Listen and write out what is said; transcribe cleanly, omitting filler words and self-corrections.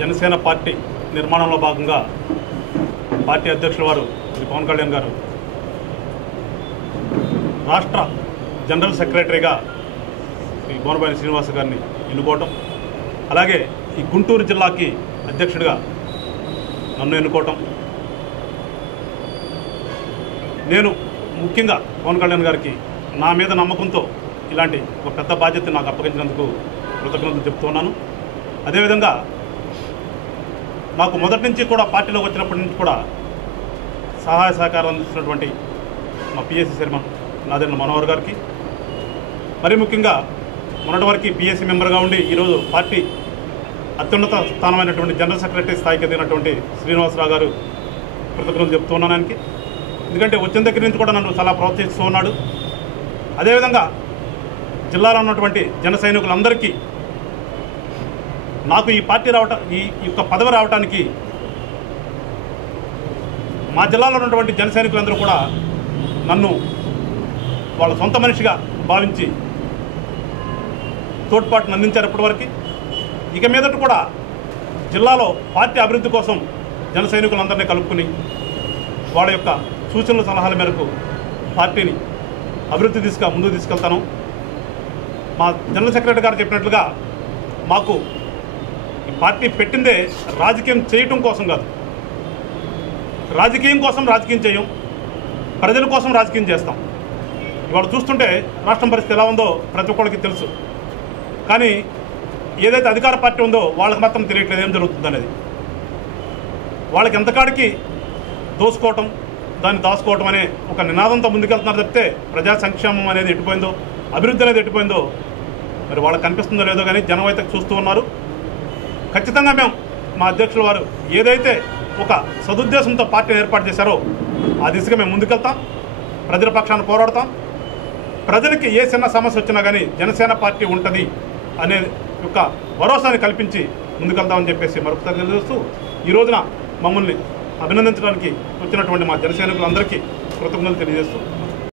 Janasena party నిర్మాణంలో భాగంగా party అధ్యక్షుల వారు శ్రీ పవన్ కళ్యాణ్ గారు రాష్ట్ర జనరల్ సెక్రటరీగా శ్రీ బోనబాయిని శ్రీనివాస గారిని ఎన్నుకోవటం, అలాగే ఈ గుంటూరు జిల్లాకి అధ్యక్షుడిగా నన్ను ఎన్నుకోవటం, నేను ముఖ్యంగా పవన్ కళ్యాణ్ గారికి నా మీద నమ్మకంతో ఇలాంటి ఒక పెద్ద బాధ్యత నాకు అప్పగించినందుకు కృతజ్ఞతలు చెప్తున్నాను. అదేవిధంగా నాకు మొదటి నుంచి కూడా పార్టీలోకి వచ్చినప్పటి నుంచి కూడా సహాయ సహకారం అందిస్తున్నటువంటి మా పిఎస్సి చైర్మన్ నాదెండ్ల మనోహర్ గారికి, మరీ ముఖ్యంగా మొన్నటి వరకు పిఎస్సి మెంబర్గా ఉండి ఈరోజు పార్టీ అత్యున్నత స్థానమైనటువంటి జనరల్ సెక్రటరీ స్థాయికి ఎదిగినటువంటి శ్రీనివాసరావు గారు కృతజ్ఞతలు చెప్తున్నాను ఆయనకి. ఎందుకంటే వచ్చిన దగ్గర నుంచి కూడా నన్ను చాలా ప్రోత్సహిస్తూ ఉన్నాడు. అదేవిధంగా జిల్లాలో ఉన్నటువంటి జన సైనికులందరికీ నాకు ఈ పార్టీ ఈ యొక్క పదవి రావడానికి మా జిల్లాలో ఉన్నటువంటి జన సైనికులందరూ కూడా నన్ను వాళ్ళ సొంత మనిషిగా భావించి తోడ్పాటును అందించారు ఇప్పటివరకు. ఇక మీదట కూడా జిల్లాలో పార్టీ అభివృద్ధి కోసం జన సైనికులందరినీ కలుపుకుని వాళ్ళ యొక్క సూచనల సలహాల మేరకు పార్టీని అభివృద్ధి ముందుకు తీసుకెళ్తాను. మా జనరల్ సెక్రటరీ గారు చెప్పినట్లుగా మాకు ఈ పార్టీ పెట్టిందే రాజకీయం చేయటం కోసం కాదు. రాజకీయం కోసం రాజకీయం చేయం, ప్రజల కోసం రాజకీయం చేస్తాం. ఇవాళ చూస్తుంటే రాష్ట్రం పరిస్థితి ఎలా ఉందో ప్రతి ఒక్కరికి తెలుసు. కానీ ఏదైతే అధికార పార్టీ ఉందో వాళ్ళకి మాత్రం తెలియట్లేదు ఏం జరుగుతుంది అనేది. వాళ్ళకి ఎంతకాడికి దోసుకోవటం, దాన్ని దాచుకోవటం అనే ఒక నినాదంతో ముందుకెళ్తున్నారు తప్పితే ప్రజా సంక్షేమం అనేది ఎట్టిపోయిందో, అభివృద్ధి అనేది ఎట్టిపోయిందో మరి వాళ్ళకి కనిపిస్తుందో లేదో కానీ జనం అయితే చూస్తూ ఉన్నారు. ఖచ్చితంగా మేము మా అధ్యక్షుల వారు ఏదైతే ఒక సదుద్దేశంతో పార్టీని ఏర్పాటు చేశారో ఆ దిశగా మేము ముందుకెళ్తాం, ప్రజల పక్షాన పోరాడతాం. ప్రజలకి ఏ చిన్న సమస్య వచ్చినా కానీ జనసేన పార్టీ ఉంటుంది అనే యొక్క భరోసాని కల్పించి ముందుకెళ్తామని చెప్పేసి మరొకసారి తెలియజేస్తూ ఈ రోజున మమ్మల్ని అభినందించడానికి వచ్చినటువంటి మా జనసైనికులందరికీ కృతజ్ఞతలు తెలియజేస్తూ